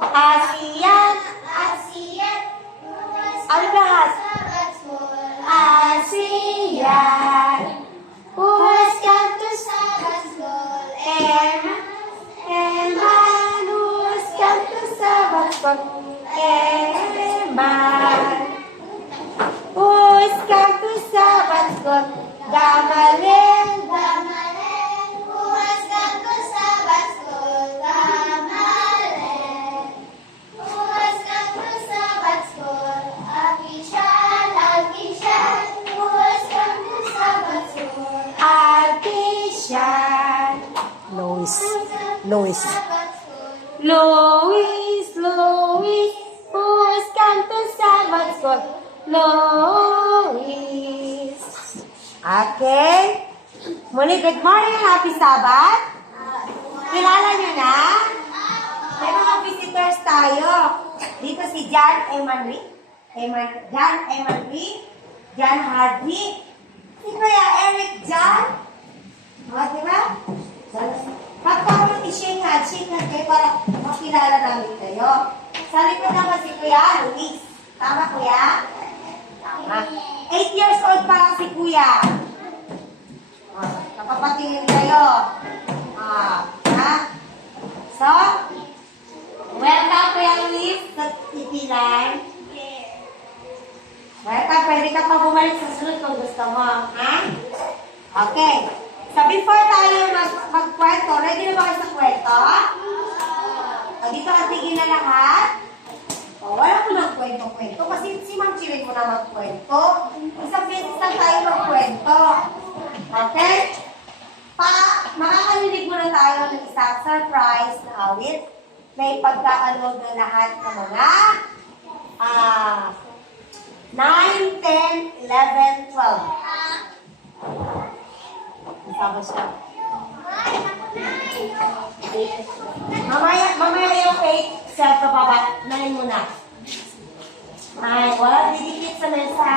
ASEAN. Ang lahat. ASEAN. Who has come to Eman, who has come to Sabbath? Eman. Who has come to Sabbath? Gamaliel. Who has come to Sabbath school? Gamaliel. Who has come to Sabbath school? Akishan. Who has come to Sabbath school? Altishan. Lois. Sabbath school. Lois, who has come to Sabbath school? Lois. Okay. Muli, good morning, happy Sabbath. Kilala niyo na? May mga visitors tayo. Dito si John Emanry. John Harvey. Si Kuya Eric John. O, diba? Pagkakot i-shake hand kayo para makilala namin kayo. Sa likod naman si Kuya Luis. Tama, Kuya? Tama. 8 years old pa lang si Kuya. Kapapatingin kayo. So, welcome Kuya Luis sa TV9. Welcome. Pwede ka pa bumalik sa sunod kung gusto mo. Ha? Okay. So, before tayo magkwento, ready na ba kayo sa kwento? Dito tigil na lahat. Wala ko ng kwento-kwento kasi si Ma'am Chirin mo na magkwento. Isang beses lang tayo magkwento. Okay? Makakalilig muna tayo ng isang surprise na awit na ipagkakalood ng lahat ng mga 9, 10, 11, 12. Isama siya. Mamaya yung 8, sa baba, 9 muna. Ay, wala didikit sa mesa.